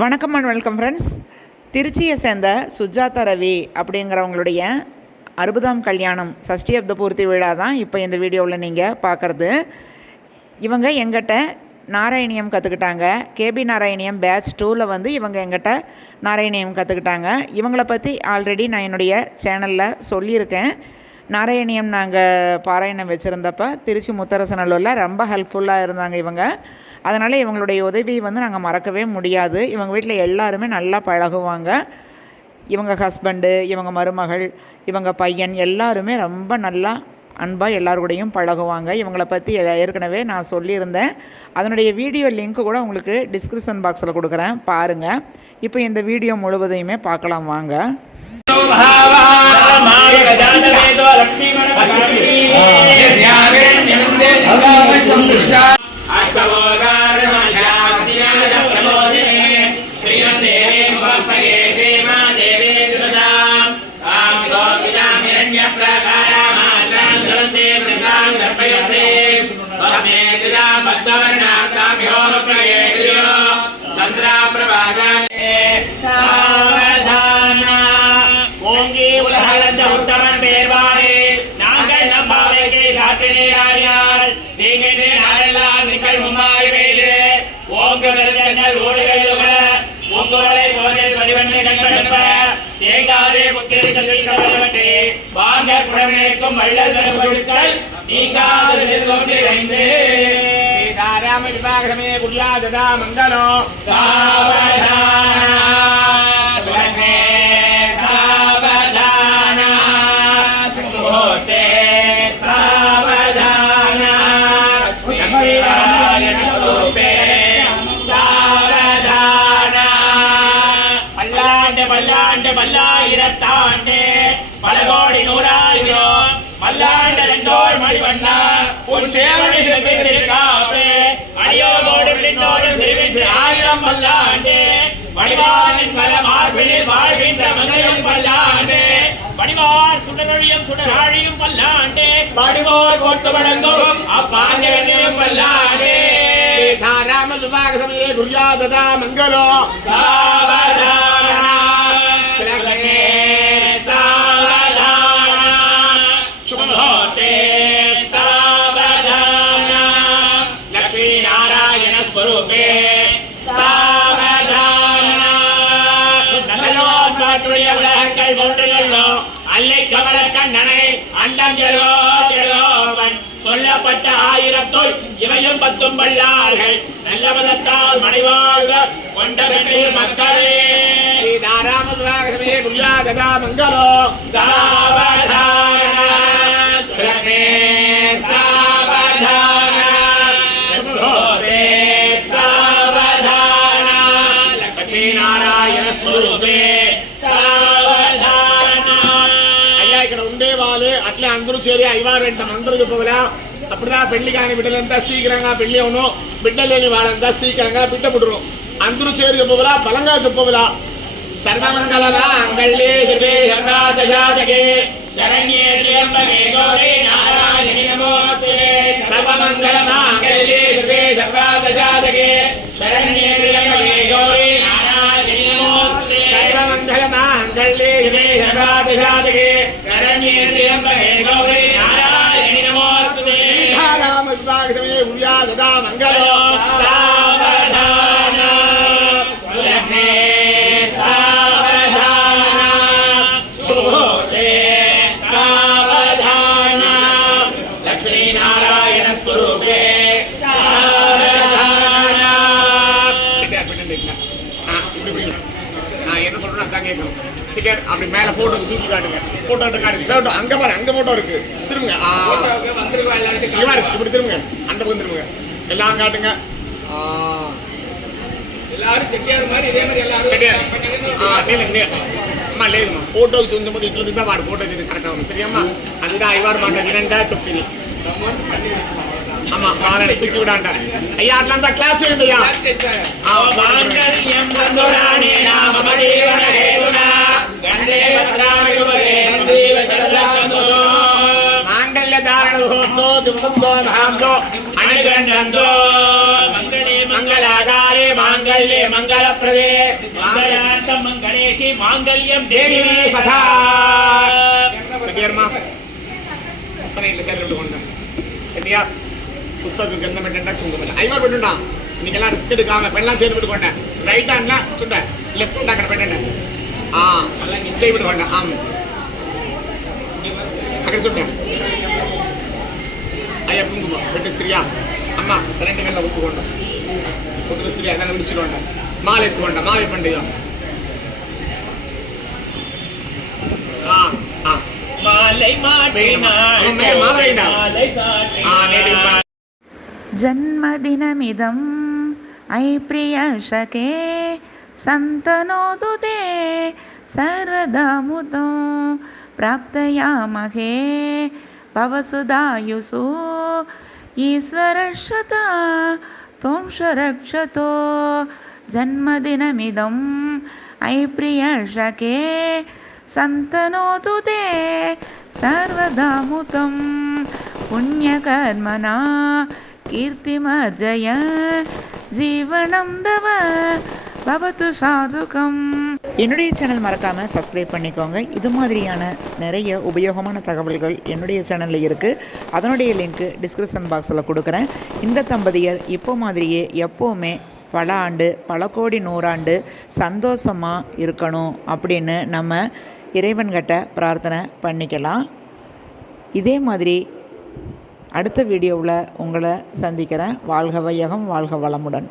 வணக்கம் and welcome friends. திருச்சியை சேர்ந்த சுஜாதா ரவி அப்படிங்கிறவங்களுடைய 60ஆம் கல்யாணம் சஷ்டியப்த பூர்த்தி விழா தான் இப்போ இந்த வீடியோவில் நீங்கள் பார்க்குறது. இவங்க எங்கிட்ட நாராயணியம் கற்றுக்கிட்டாங்க. கேபி நாராயணியம் பேட்ச் 2ல் வந்து இவங்க எங்கிட்ட நாராயணியம் கற்றுக்கிட்டாங்க. இவங்களை பற்றி ஆல்ரெடி நான் என்னுடைய சேனலில் சொல்லியிருக்கேன். நாராயணியம் நாங்கள் பாராயணம் வச்சுருந்தப்ப திருச்சி முத்தரசநல்லூரில் ரொம்ப ஹெல்ப்ஃபுல்லாக இருந்தாங்க இவங்க. அதனால் இவங்களுடைய உதவி வந்து நாங்கள் மறக்கவே முடியாது. இவங்க வீட்டில் எல்லாருமே நல்லா பழகுவாங்க. இவங்க ஹஸ்பண்டு, இவங்க மருமகள், இவங்க பையன் எல்லாருமே ரொம்ப நல்லா அன்பாக எல்லாருக்கூடையும் பழகுவாங்க. இவங்களை பற்றி ஏற்கனவே நான் சொல்லியிருந்தேன். அதனுடைய வீடியோ லிங்க்கு கூட உங்களுக்கு டிஸ்கிரிப்ஷன் பாக்ஸில் கொடுக்குறேன், பாருங்கள். இப்போ இந்த வீடியோ முழுவதையுமே பார்க்கலாம் வாங்க. ஓங்கி உலகளந்த உத்தமன் பேர்வாரே, நாங்கள் நம் பாவைக்கு சாற்றினீராயால் நீங்கள் நாளெல்லாம் நீங்கள் மும்மாறி பெய்து ஓங்கு விருந்தங்கள் ஓடுகள் உங்களை போதில் வடிவனை கண்படுப்ப தேங்காதே புத்திரிக்கவற்றை வாங்க குழந்தைக்கும் வள்ளல் பெரும்பொருட்கள் நீங்காது செல்வொன்று இணைந்து சீதாராம விவாகமே குடியாததா மங்களோ சாவதானா பல்லாயிரத்தாண்டு பல கோடி நூறாயிரம் பல்லாண்டு ரெண்டோர் மணிவண்ணா உன் சேவனை காப்பே அடியோடு பின்னோடும் திருவின்று 1000 பல்லாண்டு மணிவானின் பல மார்பினில் வாழ்கின்ற மங்கையும் பல்லாண்டு மணிவார் சுடரொழியும் சுடராழியும் பல்லாண்டு மணிவோர் கொட்டு வழங்கும் அப்பாஞ்சனையும் பல்லாண்டு ராம விவாக சமயே குருயாததா மங்களோ சாவதானா அல்லை கமல கண்ணனை அண்டம் ஜெகோவன் சொல்லப்பட்ட 1000 இவையும் 10 பல்லார்கள் நல்ல மதத்தால் மனைவாழ்வர் கொண்ட பெண்ணில் மக்களே நாராமதுவாகமே குருயாததா மங்களோ சாவதானா நாராயண ஸ்வரூபே అట్లే అందరూ చేరి అయ్యవారు వెంట అందరూ చెప్పవలా అప్పుడుదా పెళ్లి కాని బిడ్డలంతా శీఘ్రంగా పెళ్లి అవును, బిడ్డ లేని వాళ్ళంతా శీఘ్రంగా బిడ్డ పుట్టరు. అందరూ చేరి చెప్పవలా, బలంగా చెప్పవలా. సర్వమంగళ మాంగళ్యే శివే సర్వాదశాతకే శరణ్యే త్ర్యంబకే గౌరీ నారాయణి నమోస్తుతే. సర్వమంగళ మాంగళ్యే శివే సర్వాదశాతకే శరణ్యే త్ర్యంబకే గౌరీ నారాయణి నమోస్తుతే. సర్వమంగళ మాంగళ్యే శివే సర్వాదశాతకే శరణ్యే త్ర్యంబకే గౌరీ నారాయణి నమోస్తుతే. సీతారామ వివాహ సమయే ఉయ్యాదదా మంగళో సావధానా సులగ్నే సావధానా శుభోతే సావధానా లక్ష్మీ నారాయణ స్వరూపే సావధానా. என்ன சொல்றேன் அதான் கேட்கணும். சிக்கர் அப்படி மேல போட்டோ தூக்கி காட்டுங்க. போட்டோ காட்டுங்க. போட்டோ அங்க பாரு, அங்க போட்டோ இருக்கு. திரும்புங்க. இப்படி திரும்புங்க. அந்த பக்கம் திரும்புங்க. எல்லாம் காட்டுங்க. எல்லாரும் செட்டியார் மாதிரி இதே மாதிரி எல்லாரும் செட்டியார். நீங்க அம்மா లేదమ్మా ఫోటోకి చూంచకపోతే ఇట్లా దిద్దా వాడు ఫోటో ఇది కరెక్ట్ అవును. సరియమ్మా அதுதான் ஐவார் மாட்ட விரண்டா சொப்பினி. ஆமா பாரடி தூக்கி விடாண்டா. ஐயா அட்லாண்டா கிளாஸ் செய்யுங்கய்யா. மாங்கல்யம் பந்துராணி நாமமதீவன ஹேதுனா கண்டே பத்ராமியுபே நந்தீவ சரதாசோ மாங்கல்ய தாரண ஹோத்தோ துமுந்தோ மகாம்தோ அனுகிரந்தோ மங்களே மங்களாகாரே மாங்கல்யே மங்களப்ரதே மங்களார்த்தம் மங்களேஷி மாங்கல்யம் தேவி தேவி சதா சதா. சத்தியர்மா புஸ்தகம் சேர்ந்து கொண்டு ரெடியா புஸ்தகம் கந்த மெட்டா சுங்க ஐவர் பெட்டுண்டா இன்னைக்கெல்லாம் ரிஸ்க் எடுக்காம பெண்ணெல்லாம் சேர்ந்து விட்டுக்கொண்ட ரைட் ஹேண்ட்ல சுண்ட லெஃப்ட் ஹேண்ட் அక్కడ పెట్టండి நல்லா நிச்சயம் விட்டுக்கொண்ட అక్కడ చూడ అయ్యా కుంకుమ పెట్టే స్త్రీయా అమ్మ రెండు గంటల ఒప్పుకోండి పొద్దున స్త్రీ అక్కడ విడిచికోండి మాల ఎత్తుకోండి మాల ఇవ్వండి மாலை மாட்டினாள் மாலை மாலை சாற்றினாள். जन्मदिनमिदं अयि प्रियशके सन्तनोतु ते सर्वदा मुदं प्राप्तयामहे भवसुधायुषु ईश्वरक्षता त्वंशरक्षतो जन्मदिनमिदं अयि प्रियशके सन्तनोतु ते सर्वदा मुदं पुण्यकर्मणा கீர்த்திமர்ஜய ஜீவனம் தவ பவத்து சாதுகம். என்னுடைய சேனல் மறக்காமல் சப்ஸ்கிரைப் பண்ணிக்கோங்க. இது மாதிரியான நிறைய உபயோகமான தகவல்கள் என்னுடைய சேனலில் இருக்குது. அதனுடைய லிங்க்கு டிஸ்கிரிப்ஷன் பாக்ஸில் கொடுக்குறேன். இந்த தம்பதியர் இப்போ மாதிரியே எப்போவுமே பல ஆண்டு பல கோடி நூறாண்டு சந்தோஷமாக இருக்கணும் அப்படின்னு நம்ம இறைவன்கிட்ட பிரார்த்தனை பண்ணிக்கலாம். இதே மாதிரி அடுத்த வீடியோவில் உங்களை சந்திக்கிறேன். வாழ்க வையகம், வாழ்க வளமுடன்.